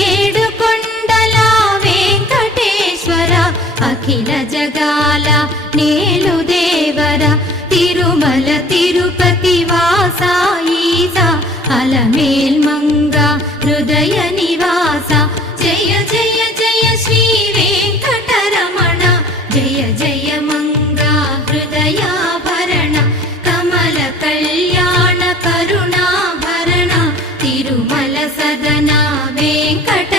ఏడు కొండల వెంకటేశ్వర అఖిల జగాల నేలు దేవర తిరుమల తిరుపతి వాస ఈసా అలమేల్ మంగ హృదయ నివాస జయ జయ జయ శ్రీ వెంకటరమణ జయ జయ మంగ హృదయాభరణ కమల కళ్యాణ కరుణాభరణ తిరుమల సదన వెంకట